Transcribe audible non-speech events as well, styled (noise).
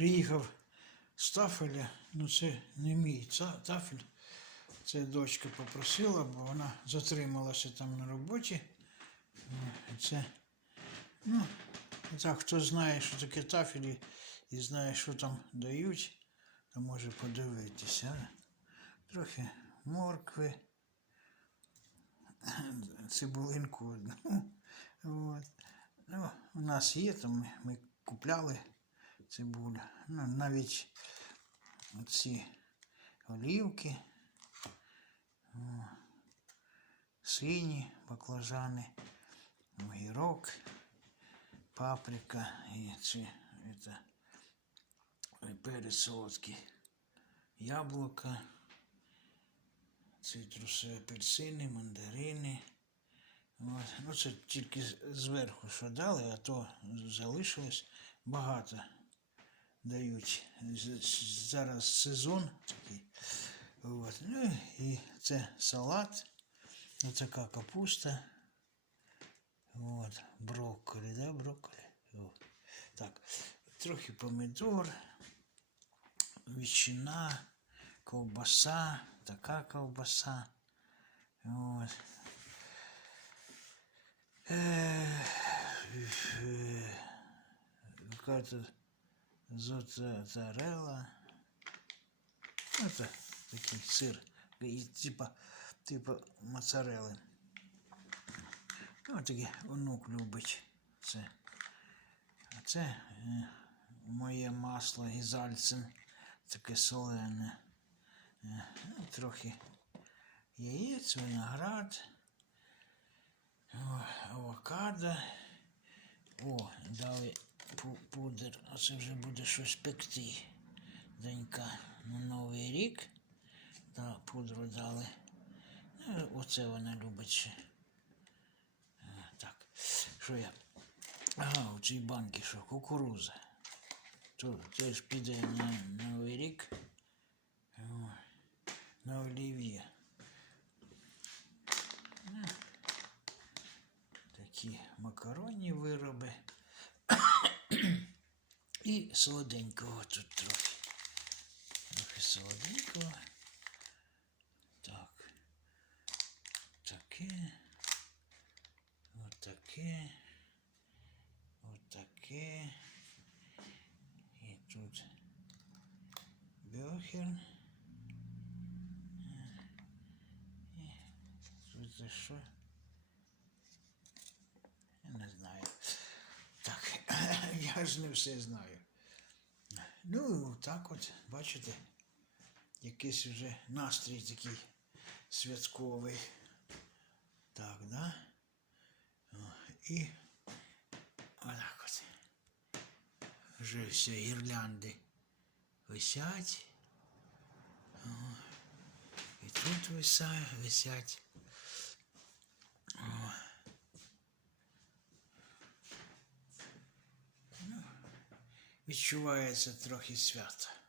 приїхав з тафеля, ну це не мій тафель. Це дочка попросила, бо вона затрималася там на роботі. Ну, Це, ну, так, хто знає, що таке тафелі і знає, що там дають, то може подивитися. Трохи моркви, цибулинку одну. (laughs) От. Ну, у нас є, там ми, ми купляли цибулю. Ну, навіть ці олівки, о, сині баклажани, огірок, паприка і ці, это, перець солодкий, яблука, цитруси, апельсини, мандарини. От. Ну, це тільки зверху що дали, а то залишилось багато дають. З- з- Зараз сезон такий. От. Ну, і це салат, ось така капуста. От, брокколі, да, брокколі. От. Так, трохи помідор, ветчина, ковбаса, така ковбаса. От. Е, е, Зоцарела. Это такий сир. І Типа, типа моцарели. Ось таке онук любить це. А це е, моє масло гізальцин, таке солене. Е, ну, трохи яєць, виноград. О, авокадо. О, дали пудр. А це вже буде щось пекти. Донька на Новий рік. Да, пудру дали. Ну, оце вона любить ще. Так, що я? Ага, у цій банки що, кукуруза. То теж піде на Новий рік. На олів'є. Ну, Такі макаронні вироби. І солоденького тут трохи. Трохи солоденького. Так. Таке. Отаке. Отаке. І тут бьохер. Тут це що? Я не знаю. Так, (clears throat) я ж не все знаю. Ну, так от, бачите, якийсь вже настрій такий святковий. Так, да? І отак от. Вже все гірлянди висять. І тут висять, відчувається трохи свято.